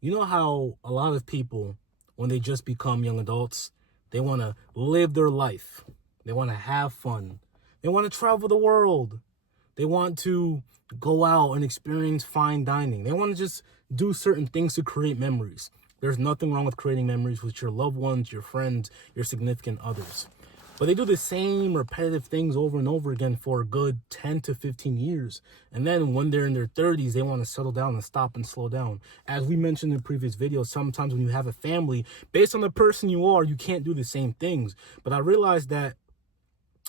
You know how a lot of people, when they just become young adults, they want to live their life. They want to have fun. They want to travel the world. They want to go out and experience fine dining. They want to just do certain things to create memories. There's nothing wrong with creating memories with your loved ones, your friends, your significant others. But they do the same repetitive things over and over again for a good 10 to 15 years. And then when they're in their 30s, they want to settle down and stop and slow down. As we mentioned in previous videos, sometimes when you have a family, based on the person you are, you can't do the same things. But I realized that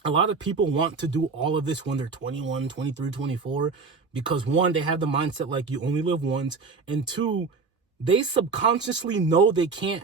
a lot of people want to do all of this when they're 21, 23, 24, because one, they have the mindset like you only live once, and two, they subconsciously know they can't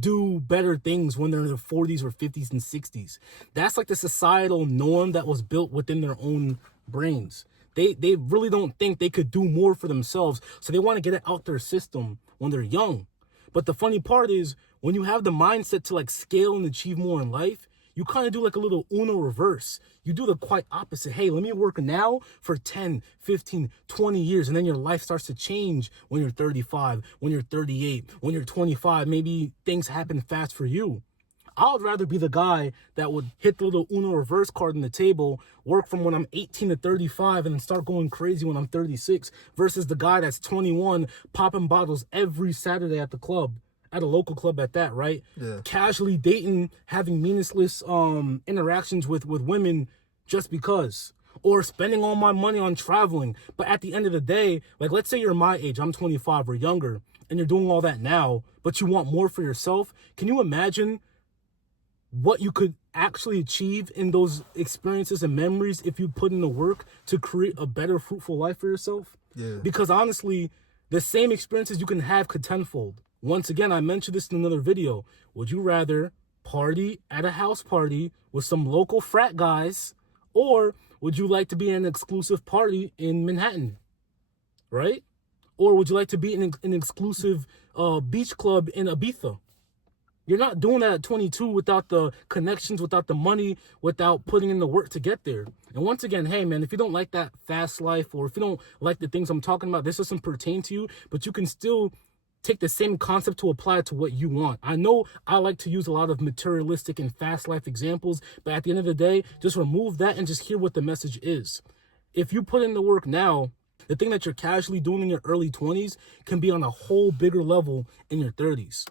do better things when they're in their 40s or 50s and 60s. That's like the societal norm that was built within their own brains. They really don't think they could do more for themselves, so they want to get it out their system when they're young. But the funny part is, when you have the mindset to like scale and achieve more in life, you kind of do like a little Uno reverse. You do the quite opposite. Hey, let me work now for 10, 15, 20 years. And then your life starts to change when you're 35, when you're 38, when you're 25. Maybe things happen fast for you. I would rather be the guy that would hit the little Uno reverse card on the table, work from when I'm 18 to 35, and then start going crazy when I'm 36, versus the guy that's 21, popping bottles every Saturday at the club. At a local club at that, right? Yeah. Casually dating, having meaningless interactions with women just because. Or spending all my money on traveling. But at the end of the day, like let's say you're my age, I'm 25 or younger, and you're doing all that now, but you want more for yourself. Can you imagine what you could actually achieve in those experiences and memories if you put in the work to create a better, fruitful life for yourself? Yeah. Because honestly, the same experiences you can have could tenfold. Once again, I mentioned this in another video. Would you rather party at a house party with some local frat guys, or would you like to be in an exclusive party in Manhattan, right? Or would you like to be in an exclusive beach club in Ibiza? You're not doing that at 22 without the connections, without the money, without putting in the work to get there. And once again, hey, man, if you don't like that fast life, or if you don't like the things I'm talking about, this doesn't pertain to you, but you can still take the same concept to apply it to what you want. I know I like to use a lot of materialistic and fast life examples, but at the end of the day, just remove that and just hear what the message is. If you put in the work now, the thing that you're casually doing in your early 20s can be on a whole bigger level in your 30s.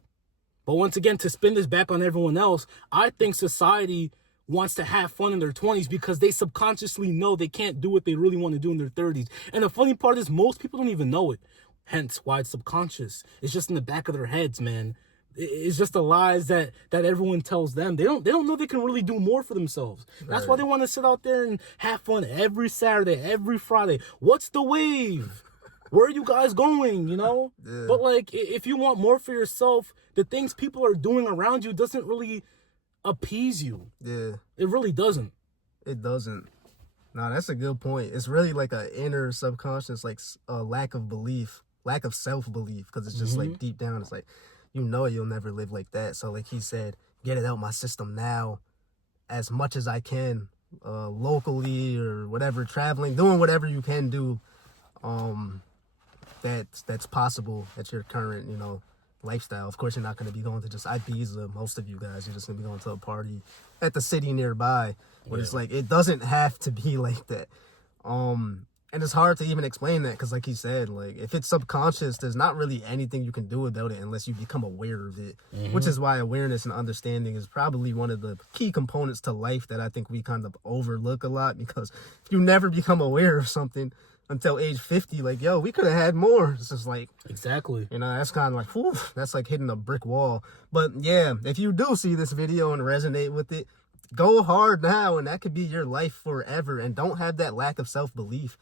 But once again, to spin this back on everyone else, I think society wants to have fun in their 20s because they subconsciously know they can't do what they really want to do in their 30s. And the funny part is most people don't even know it. Hence why it's subconscious. It's just in the back of their heads, man. It's just the lies that everyone tells them. They don't know they can really do more for themselves. That's why they want to sit out there and have fun every Saturday, every Friday. What's the wave? Where are you guys going, you know? Yeah. But like, if you want more for yourself, the things people are doing around you doesn't really appease you. Yeah. It really doesn't. It doesn't. No, that's a good point. It's really like an inner subconscious, like a lack of belief, lack of self-belief, because it's just like deep down, it's like, you know, you'll never live like that. So like he said, get it out my system now as much as I can, locally or whatever, traveling, doing whatever you can do that's possible at your current, you know, lifestyle. Of course, you're not going to be going to just Ibiza, most of you guys. You're just going to be going to a party at the city nearby. But it's like, it doesn't have to be like that. And it's hard to even explain that because, like he said, like, if it's subconscious, there's not really anything you can do about it unless you become aware of it, which is why awareness and understanding is probably one of the key components to life that I think we kind of overlook a lot, because if you never become aware of something until age 50, like, yo, we could have had more. It's just like, exactly, you know, that's kind of like, whew, that's like hitting a brick wall. But yeah, if you do see this video and resonate with it, go hard now, and that could be your life forever. And don't have that lack of self-belief.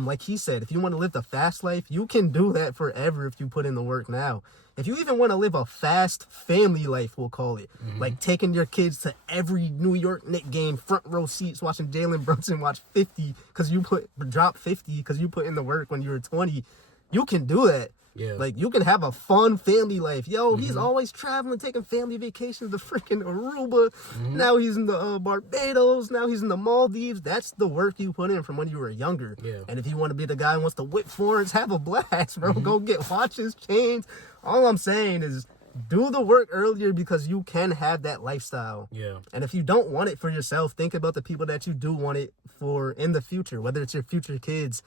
Like he said, if you want to live the fast life, you can do that forever if you put in the work now. If you even want to live a fast family life, we'll call it, like taking your kids to every New York Knicks game, front row seats, watching Jalen Brunson watch 50 because you drop 50 because you put in the work when you were 20, you can do that. Yeah. Like, you can have a fun family life. Yo, he's always traveling, taking family vacations to freaking Aruba. Now he's in the Barbados. Now he's in the Maldives. That's the work you put in from when you were younger. Yeah. And if you want to be the guy who wants to whip foreigns, have a blast, bro. Go get watches, chains. All I'm saying is do the work earlier because you can have that lifestyle. Yeah. And if you don't want it for yourself, think about the people that you do want it for in the future, whether it's your future kids.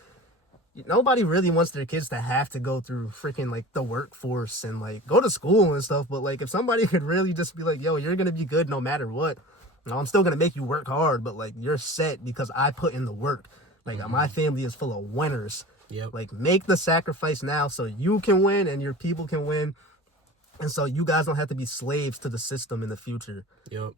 Nobody really wants their kids to have to go through freaking like the workforce and like go to school and stuff. But like if somebody could really just be like, yo, you're going to be good no matter what. You know, I'm still going to make you work hard, but like you're set because I put in the work. Like my family is full of winners. Yep. Like make the sacrifice now so you can win and your people can win. And so you guys don't have to be slaves to the system in the future. Yep.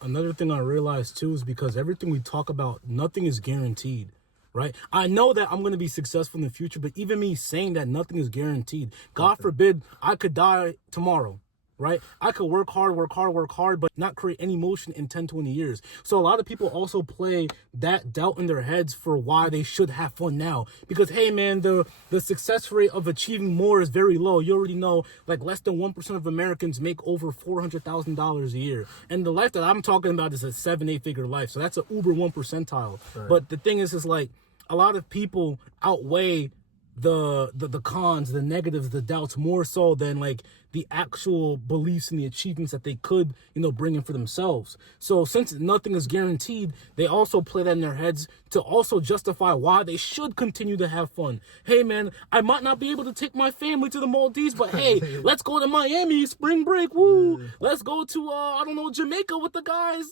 Another thing I realized too is because everything we talk about, nothing is guaranteed. Right? I know that I'm going to be successful in the future, but even me saying that nothing is guaranteed. God forbid I could die tomorrow, right? I could work hard, but not create any motion in 10, 20 years. So a lot of people also play that doubt in their heads for why they should have fun now. Because, hey, man, the success rate of achieving more is very low. You already know, like, less than 1% of Americans make over $400,000 a year. And the life that I'm talking about is a 7-8 figure life. So that's an uber 1 percentile. Right. But the thing is like, a lot of people outweigh the cons, the negatives, the doubts more so than like the actual beliefs and the achievements that they could, bring in for themselves. So since nothing is guaranteed, they also play that in their heads to also justify why they should continue to have fun. Hey man, I might not be able to take my family to the Maldives, but hey, let's go to Miami, spring break, woo. Let's go to, Jamaica with the guys,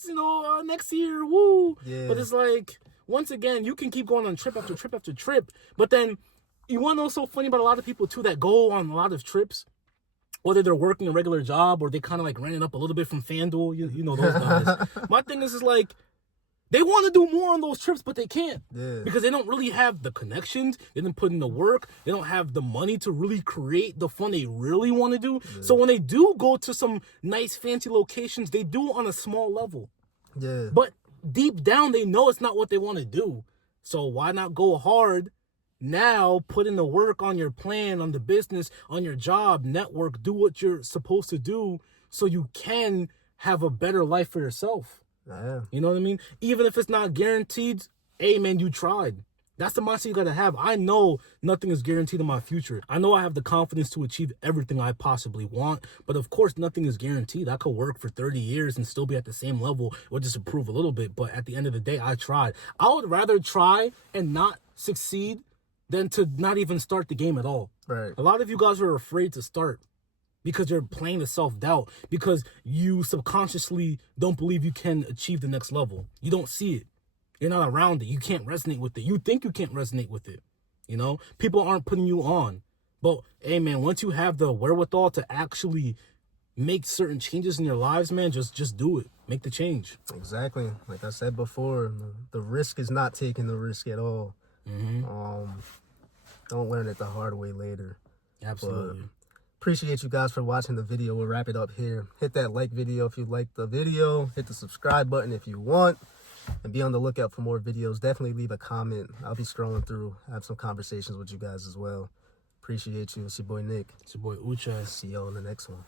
next year, woo. Yeah. But it's like, once again, you can keep going on trip after trip after trip, but then you want to know what's so funny about a lot of people too that go on a lot of trips, whether they're working a regular job or they kind of like ran it up a little bit from FanDuel, you know those guys. My thing is like, they want to do more on those trips, but they can't because they don't really have the connections. They didn't put in the work. They don't have the money to really create the fun they really want to do. Yeah. So when they do go to some nice fancy locations, they do it on a small level. Yeah. But deep down, they know it's not what they want to do. So why not go hard now, put in the work on your plan, on the business, on your job, network, do what you're supposed to do so you can have a better life for yourself. Yeah. You know what I mean? Even if it's not guaranteed, hey, man, you tried. That's the mindset you got to have. I know nothing is guaranteed in my future. I know I have the confidence to achieve everything I possibly want, but of course, nothing is guaranteed. I could work for 30 years and still be at the same level or just improve a little bit, but at the end of the day, I tried. I would rather try and not succeed than to not even start the game at all. Right. A lot of you guys are afraid to start because you're playing the self-doubt, because you subconsciously don't believe you can achieve the next level. You don't see it. You're not around it. You can't resonate with it. You think you can't resonate with it. People aren't putting you on. But, hey, man, once you have the wherewithal to actually make certain changes in your lives, man, just do it. Make the change. Exactly. Like I said before, the risk is not taking the risk at all. Don't learn it the hard way later. Absolutely. But appreciate you guys for watching the video. We'll wrap it up here. Hit that like video if you liked the video. Hit the subscribe button if you want. And be on the lookout for more videos. Definitely leave a comment. I'll be scrolling through. Have some conversations with you guys as well. Appreciate you. It's your boy Nick. It's your boy Uche. See y'all in the next one.